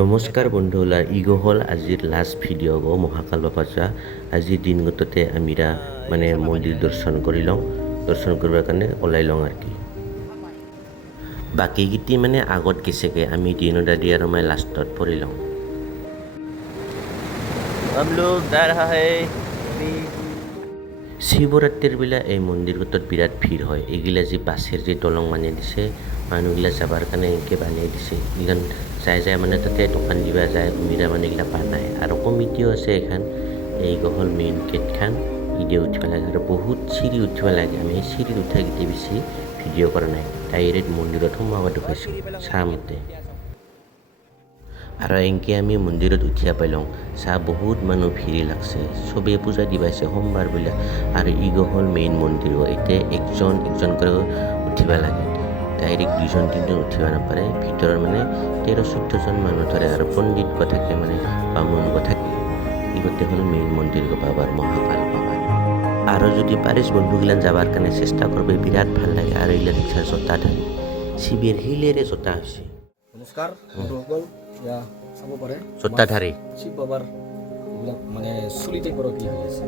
নমস্কাৰ বন্ধুলা ইগো হ'ল আজিৰ লাষ্ট ভিডিঅ' গো মহাকাল বাবা যোৱা আজিৰ দিনগততে আমিৰা মানে মন্দিৰ দৰ্শন কৰি লওঁ দৰ্শন কৰিবৰ কাৰণে ওলাই লওঁ আৰু কি বাকীকেইটি মানে আগত গেছেগে আমি দিনত আদি আৰু মই লাষ্টত পৰি লওঁ শিৱৰাত্ৰিৰ বিলাক এই মন্দিৰটোত বিৰাট ভিৰ হয় এইগিলা যি বাছেৰ যি দলং মানে দিছে মানুহগিলা যাবৰ কাৰণে এনেকৈ বানিয়ে দিছে এইখন যাই মানে তাতে দোকান দিবা যায় মিৰা মানে এইগিলা বানায় আৰু কমিটিও আছে এখন এই হ'ল মেইন গেটখন ইডে উঠিব লাগে আৰু বহুত চিৰি উঠিব লাগে আমি সেই চিৰিত উঠাই কেইটা বেছি ভিডিঅ' কৰা নাই ডাইৰেক্ট মন্দিৰত সোমাব দেখুৱাইছোঁ চামতে আৰু এনেকৈ আমি মন্দিৰত উঠিয়া পাইলওঁ চাহ বহুত মানুহ ভিৰ লাগছে চবেই পূজা দিবাইছে সোমবাৰবিলাক আৰু ইগো হ'ল মেইন মন্দিৰ এতিয়া একজন কৰি উঠিব লাগে ডাইৰেক্ট 2-3জন উঠিব নাপাৰে ভিতৰত মানে 13-14জন মানুহ ধৰে আৰু পণ্ডিত গো থাকে মানে বামুণ গো থাকে ইগতে হ'ল মেইন মন্দিৰ গো বাবাৰ মহাকাল বাবাৰ আৰু যদি পাৰিছ বন্ধুগিলান যাবাৰ কাৰণে চেষ্টা কৰবে বিৰাট ভাল লাগে আৰু এইগিলা ৰিক্সা জোতা ঢালি শিবিৰ শিলেৰে জোতা হৈছে নমস্কাৰ বন্ধুসকল ইয়া চাব পাৰে জোতাধাৰী শিৱ বাবাৰ এইবিলাক মানে চুলিতে গৰকি হৈ আছে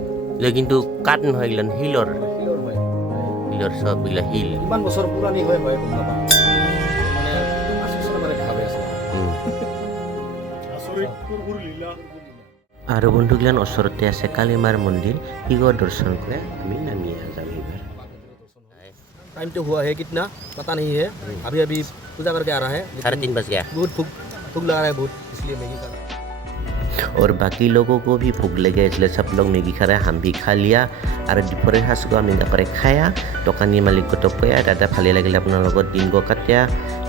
কিন্তু কাঠ নহয় এইগিলান শিলৰ শিলৰ হয় সব এইগিলা শিল কিমান বছৰ পুৰণি হয় গম নাপাওঁ মানে আচৰিত মানে ভাবে আছে আৰু বন্ধুগিলান ওচৰতে আছে কালীমাৰ মন্দিৰ ইগো দৰ্শন কৰে আমি নামি যাম এইবাৰ टाइम तो हुआ है कितना पता नहीं है अभी अभी पूजा करके आ रहा है 3:30 बज गया बहुत भूख लगा रहा है बहुत इसलिए मैगी खा रहा है और बाकी लोगों को भी भूख लगे इसलिए सब लोग मैगी खा रहे हैं हम भी खा लिया और दोपहर साज को আমি করে খায়া দোকানী মালিক তো কয়া দাদা ভালে লাগিলে আপোনাৰ লগত দিন গো কাটিয়া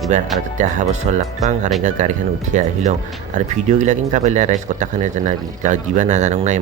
এবাৰ আৰু তাতে অহা বছৰ লাগপাং আৰু এনেকৈ গাড়ীখন উঠি আহিলোঁ আৰু ভিডিঅ'গিলা কেনেকৈ পালে ৰাইজ কথাখানে জনাবি দিবা নাজানো নাই